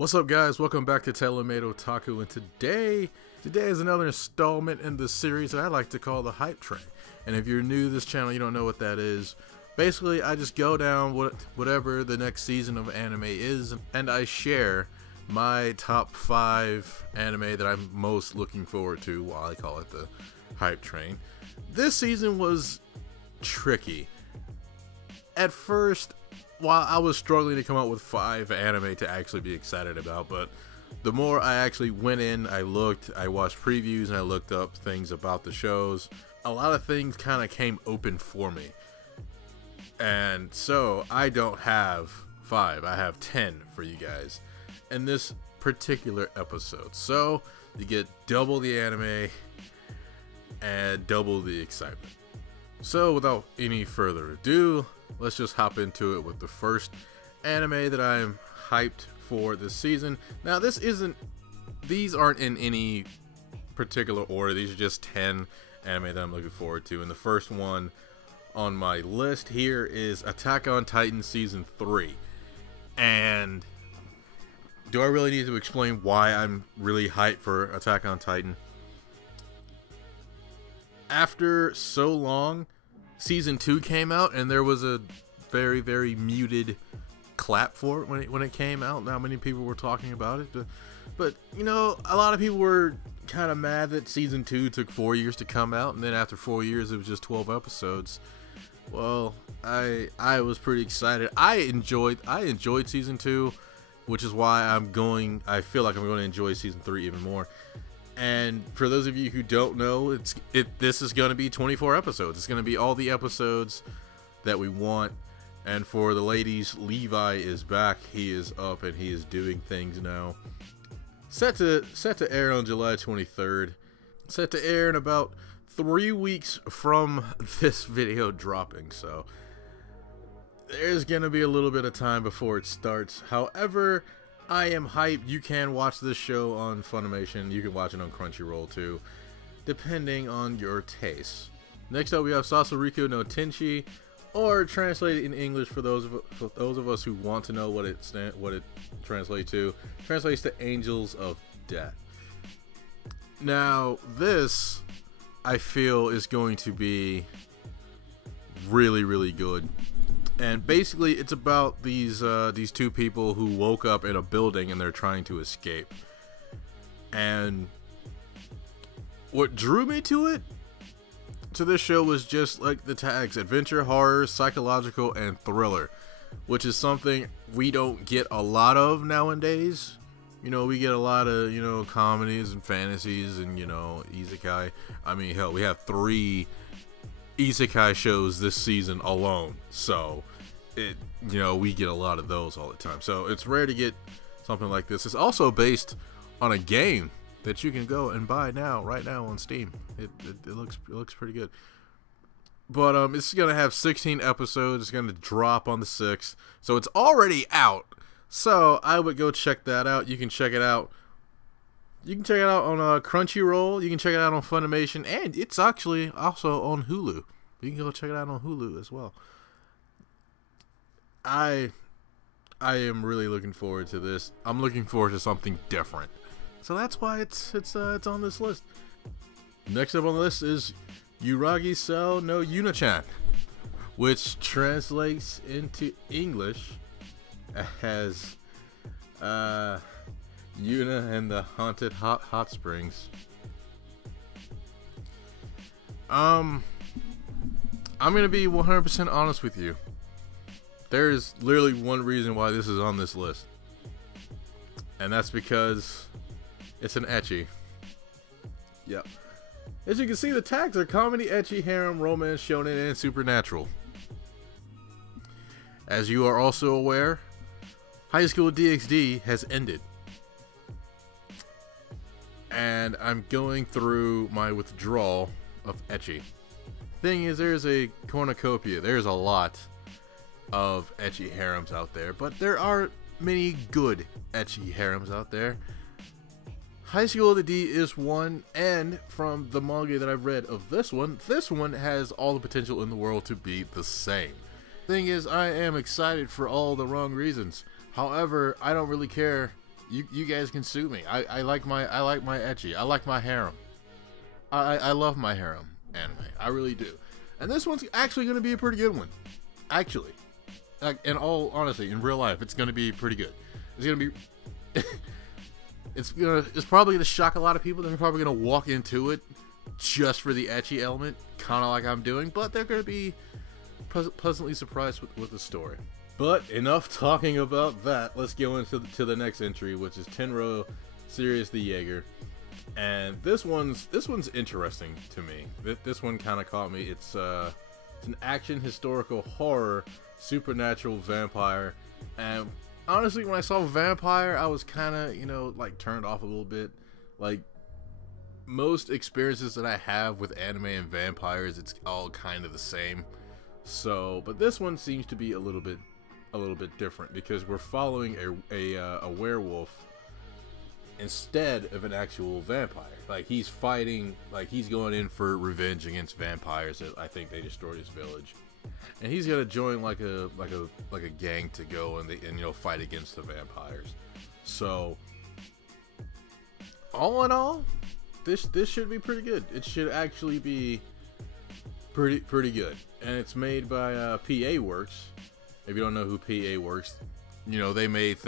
What's up, guys? Welcome back to TaylorMadeOtaku, and today is another installment in the series that I like to call the Hype Train. And if you're new to this channel, you don't know what that is. Basically, I just go down whatever the next season of anime is, and I share my top 5 anime that I'm most looking forward to while I call it the Hype Train. This season was tricky. At first, while I was struggling to come up with 5 anime to actually be excited about, but the more I actually went in, I looked, I watched previews, and I looked up things about the shows, a lot of things kind of came open for me. And so I don't have 5, I have 10 for you guys in this particular episode. So you get double the anime and double the excitement. So without any further ado, let's just hop into it with the first anime that I'm hyped for this season. Now these aren't in any particular order. These are just 10 anime that I'm looking forward to. And the first one on my list here is Attack on Titan Season 3. And do I really need to explain why I'm really hyped for Attack on Titan? After so long, Season 2 came out, and there was a very, very muted clap for it when it came out. Not many people were talking about it, but you know, a lot of people were kind of mad that Season 2 took 4 years to come out, and then after 4 years it was just 12 episodes. Well, I was pretty excited. I enjoyed Season 2, which is why I feel like I'm going to enjoy Season 3 even more. And for those of you who don't know, this is going to be 24 episodes. It's going to be all the episodes that we want. And for the ladies, Levi is back. He is up and he is doing things now. Set to air on July 23rd. Set to air in about 3 weeks from this video dropping. So there's going to be a little bit of time before it starts. However, I am hyped. You can watch this show on Funimation. You can watch it on Crunchyroll too, depending on your taste. Next up, we have Satsuriku no Tenshi, or translated in English for those of us who want to know what it translates to. Translates to Angels of Death. Now, this I feel is going to be really, really good. And basically, it's about these two people who woke up in a building and they're trying to escape. And what drew me to this show was just like the tags: adventure, horror, psychological, and thriller, which is something we don't get a lot of nowadays. You know, we get a lot of, you know, comedies and fantasies and, you know, isekai. I mean, hell, we have 3 isekai shows this season alone, so you know, we get a lot of those all the time. So it's rare to get something like this. It's also based on a game that you can go and buy right now on Steam. It looks pretty good. But it's gonna have 16 episodes. It's gonna drop on the 6th, so it's already out. So I would go check that out. You can check it out. You can check it out on Crunchyroll. You can check it out on Funimation, and it's actually also on Hulu. You can go check it out on Hulu as well. I am really looking forward to this. I'm looking forward to something different. So that's why it's on this list. Next up on the list is Yuragi-sou no Yuuna-chan, which translates into English as Yuuna and the Haunted Hot Springs. I'm gonna be 100% honest with you. There is literally one reason why this is on this list, and that's because it's an ecchi. Yep. As you can see, the tags are comedy, ecchi, harem, romance, shonen, and supernatural. As you are also aware, High School DxD has ended, and I'm going through my withdrawal of ecchi. Thing is, there's a cornucopia. There's a lot of ecchi harems out there, but there are many good ecchi harems out there. High School of the D is one, and from the manga that I've read of this one has all the potential in the world to be the same. Thing is, I am excited for all the wrong reasons. However, I don't really care You guys can sue me. I like my ecchi. I like my harem. I love my harem anime. I really do. And this one's actually going to be a pretty good one. Actually, like, in all honesty, in real life, it's going to be pretty good. It's going to be. It's probably going to shock a lot of people. They're probably going to walk into it just for the ecchi element, kind of like I'm doing. But they're going to be pleasantly surprised with the story. But enough talking about that. Let's go into the next entry, which is TENROU SIRIUS the JAEGER. And this one's interesting to me. This one kind of caught me. It's an action historical horror supernatural vampire. And honestly, when I saw vampire, I was kind of, you know, like turned off a little bit. Like most experiences that I have with anime and vampires, it's all kind of the same. So, but this one seems to be a little bit different because we're following a werewolf instead of an actual vampire. Like he's fighting, like he's going in for revenge against vampires that I think they destroyed his village, and he's gonna join like a gang to go and you know, fight against the vampires. So all in all, this should be pretty good. It should actually be pretty good, and it's made by PA Works. If you don't know who PA Works, you know, they made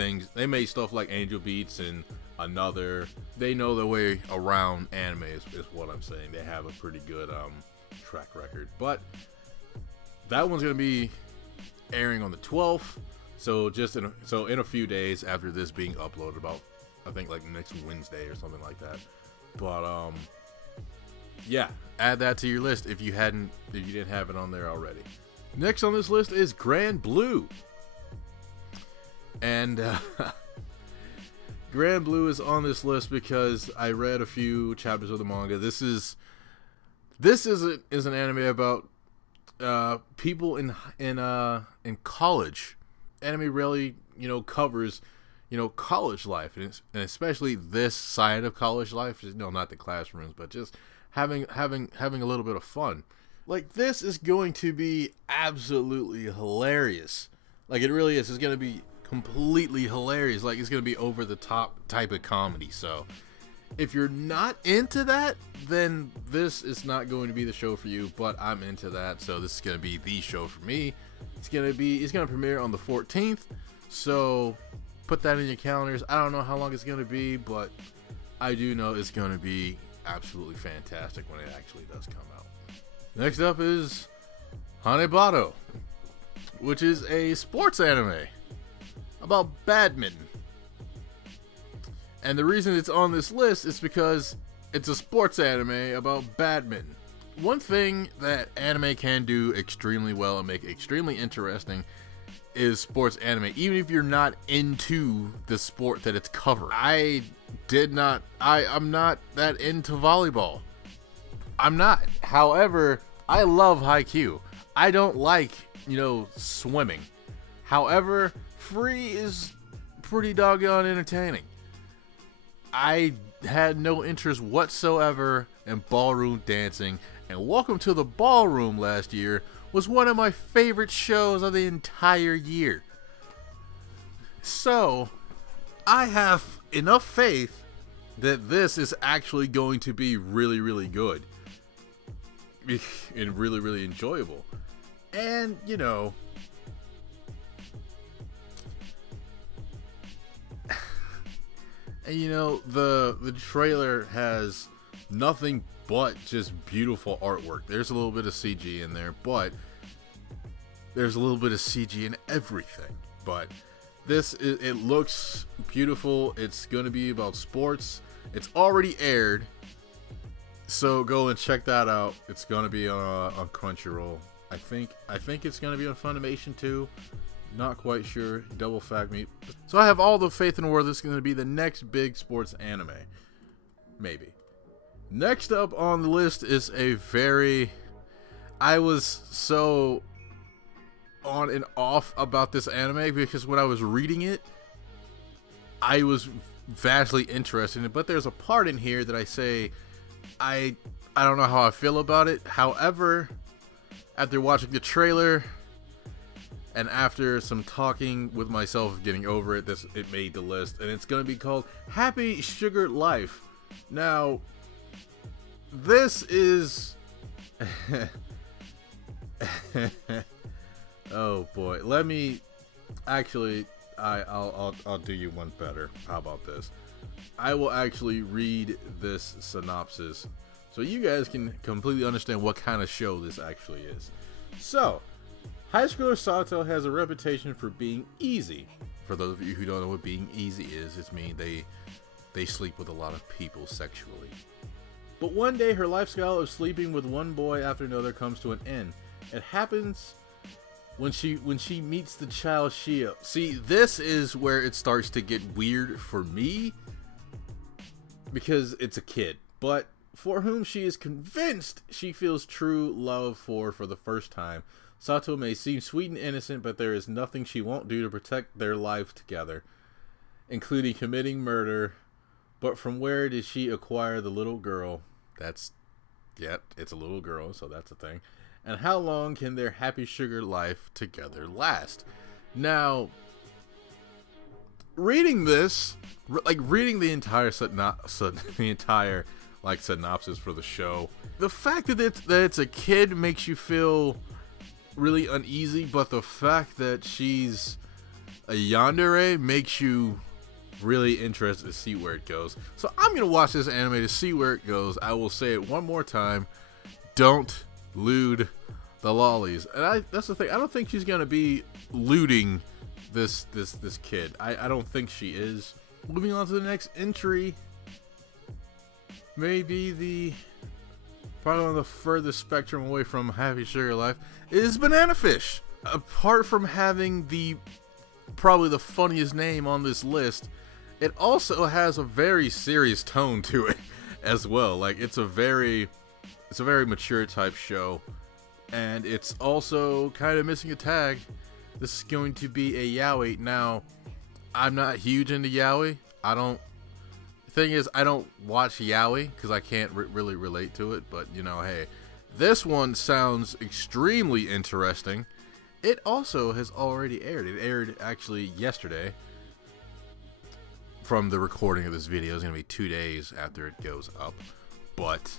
stuff like Angel Beats and Another. They know their way around anime is what I'm saying. They have a pretty good track record. But that one's gonna be airing on the 12th, so in a few days after this being uploaded, about I think like next Wednesday or something like that. But yeah, add that to your list if you didn't have it on there already. Next on this list is Grand Blue. And Grand Blue is on this list because I read a few chapters of the manga. This is an anime about people in college. Anime really, you know, covers, you know, college life, and especially this side of college life. You know, not the classrooms, but just having a little bit of fun. Like, this is going to be absolutely hilarious. Like, it really is. It's going to be completely hilarious. Like, it's going to be over the top type of comedy. So if you're not into that, then this is not going to be the show for you. But I'm into that, so this is going to be the show for me. It's going to premiere on the 14th. So put that in your calendars. I don't know how long it's going to be, but I do know it's going to be absolutely fantastic when it actually does come out. Next up is HANEBADO, which is a sports anime about badminton. And the reason it's on this list is because it's a sports anime about badminton. One thing that anime can do extremely well and make extremely interesting is sports anime, even if you're not into the sport that it's covering. I'm not that into volleyball. I'm not. However, I love Haikyuu. I don't like, you know, swimming. However, Free is pretty doggone entertaining. I had no interest whatsoever in ballroom dancing, and Welcome to the Ballroom last year was one of my favorite shows of the entire year. So, I have enough faith that this is actually going to be really, really good. And really, really enjoyable. And, you know, the trailer has nothing but just beautiful artwork. There's a little bit of CG in there, but there's a little bit of CG in everything. But it looks beautiful. It's going to be about sports. It's already aired, so go and check that out. It's going to be on Crunchyroll. I think it's going to be on Funimation too. Not quite sure. Double fact me. So I have all the faith in the world this is going to be the next big sports anime. Maybe. Next up on the list is I was so on and off about this anime because when I was reading it, I was vastly interested in it, but there's a part in here that I say I don't know how I feel about it. However, after watching the trailer, And after some talking with myself, getting over it, it made the list, and it's going to be called Happy Sugar Life. Now, this is oh boy. Let me actually I'll do you one better. How about this? I will actually read this synopsis so you guys can completely understand what kind of show this actually is. So, high schooler Sato has a reputation for being easy. For those of you who don't know what being easy is, it's mean they sleep with a lot of people sexually. But one day her lifestyle of sleeping with one boy after another comes to an end. It happens when she meets the child Shio. See, this is where it starts to get weird for me because it's a kid, but for whom she is convinced she feels true love for the first time. Sato may seem sweet and innocent, but there is nothing she won't do to protect their life together, including committing murder. But from where did she acquire the little girl? It's a little girl, so that's a thing. And how long can their happy sugar life together last? Now, reading this, reading the entire synopsis for the show, the fact that it's a kid makes you feel really uneasy, but the fact that she's a yandere makes you really interested to see where it goes. So I'm gonna watch this anime to see where it goes. I will say it one more time: don't lewd the lollies. And that's the thing. I don't think she's gonna be looting this kid. I don't think she is. Moving on to the next entry, maybe probably on the furthest spectrum away from Happy Sugar Life, is Banana Fish. Apart from having probably the funniest name on this list, it also has a very serious tone to it as well. Like, it's a very mature type show, and it's also kind of missing a tag. This is going to be a yaoi. Now, I'm not huge into yaoi. Thing is, I don't watch yaoi because I can't really relate to it, but you know, hey, this one sounds extremely interesting. It also has already aired. It aired actually yesterday. From the recording of this video, it's gonna be 2 days after it goes up, but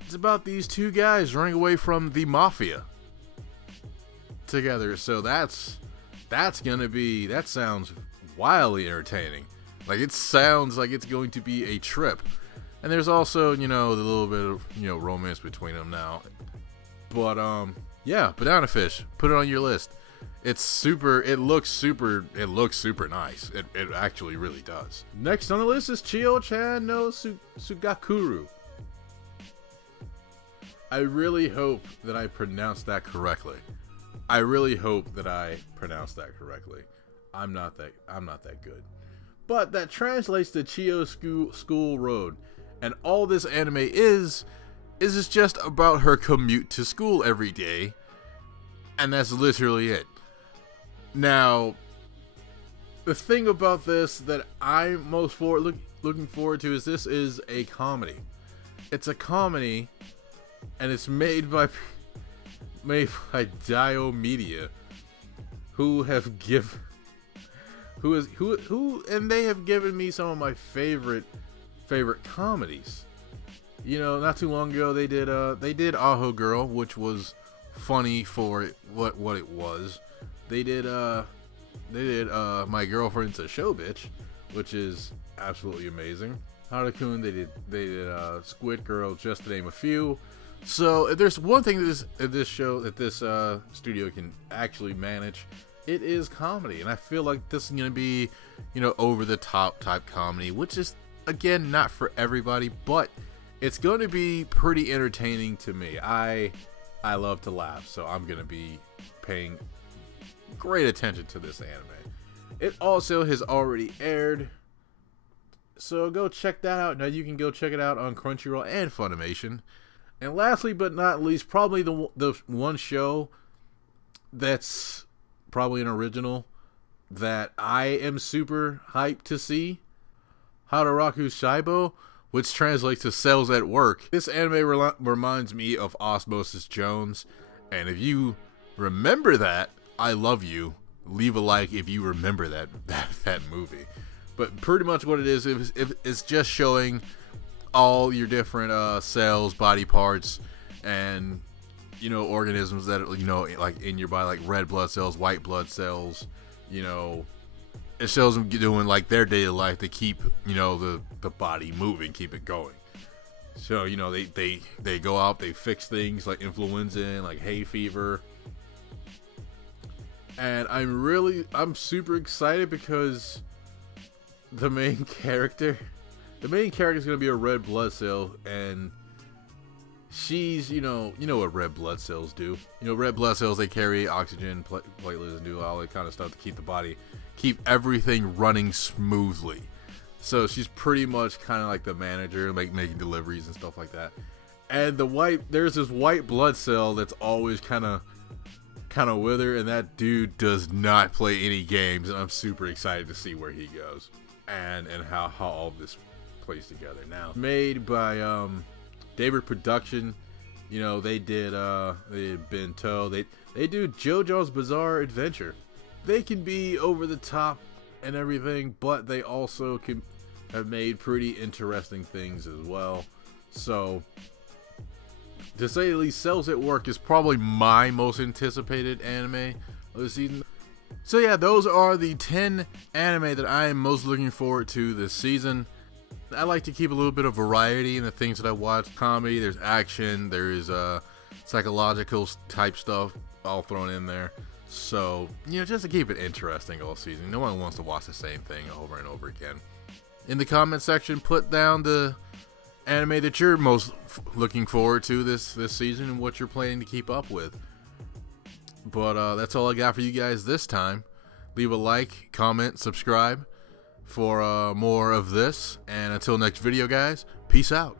it's about these two guys running away from the mafia together. So that sounds wildly entertaining. Like, it sounds like it's going to be a trip. And there's also, you know, the little bit of, you know, romance between them now. But yeah, Banana Fish, put it on your list. It looks super nice. It actually really does. Next on the list is CHIO-CHAN no Tsugakuru. I really hope that I pronounced that correctly. I'm not that good. But that translates to CHIO School Road. And all this anime is just about her commute to school every day. And that's literally it. Now, the thing about this that I'm most looking forward to is this is a comedy. It's a comedy, and it's made by Dio Media, who have given me some of my favorite comedies. You know, not too long ago they did Aho Girl, which was funny for what it was. They did My Girlfriend's a Show Bitch, which is absolutely amazing. Hataraku, they did Squid Girl, just to name a few. So if there's one thing that this studio can actually manage, it is comedy. And I feel like this is gonna be, you know, over the top type comedy, which is, again, not for everybody, but it's going to be pretty entertaining to me. I love to laugh, so I'm gonna be paying great attention to this anime. It also has already aired, so go check that out. Now you can go check it out on Crunchyroll and Funimation. And lastly but not least, probably the one show that's probably an original that I am super hyped to see, Hataraku Saibou, which translates to Cells at Work. This anime reminds me of Osmosis Jones, and if you remember that, I love you. Leave a like if you remember that movie. But pretty much what it is, it's just showing all your different cells, body parts, and you know, organisms that, you know, like in your body, like red blood cells, white blood cells. You know, it shows them doing like their daily life to keep, you know, the body moving, keep it going. So, you know, they go out, they fix things like influenza and like hay fever. And I'm super excited because the main character is going to be a red blood cell, and she's, you know what red blood cells do. You know, red blood cells, they carry oxygen, platelets, and do all that kind of stuff to keep everything running smoothly. So she's pretty much kind of like the manager, like making deliveries and stuff like that. And there's this white blood cell that's always kind of with her, and that dude does not play any games, and I'm super excited to see where he goes and how all of this plays together. Now, made by David Production. You know, they did Bento. They do JoJo's Bizarre Adventure. They can be over the top and everything, but they also have made pretty interesting things as well. So, to say the least, Cells at Work is probably my most anticipated anime of the season. So yeah, those are the 10 anime that I am most looking forward to this season. I like to keep a little bit of variety in the things that I watch. Comedy, there's action, there's psychological type stuff all thrown in there. So, you know, just to keep it interesting all season. No one wants to watch the same thing over and over again. In the comment section, put down the anime that you're most looking forward to this season and what you're planning to keep up with. But that's all I got for you guys this time. Leave a like, comment, subscribe for more of this. And until next video, guys, peace out.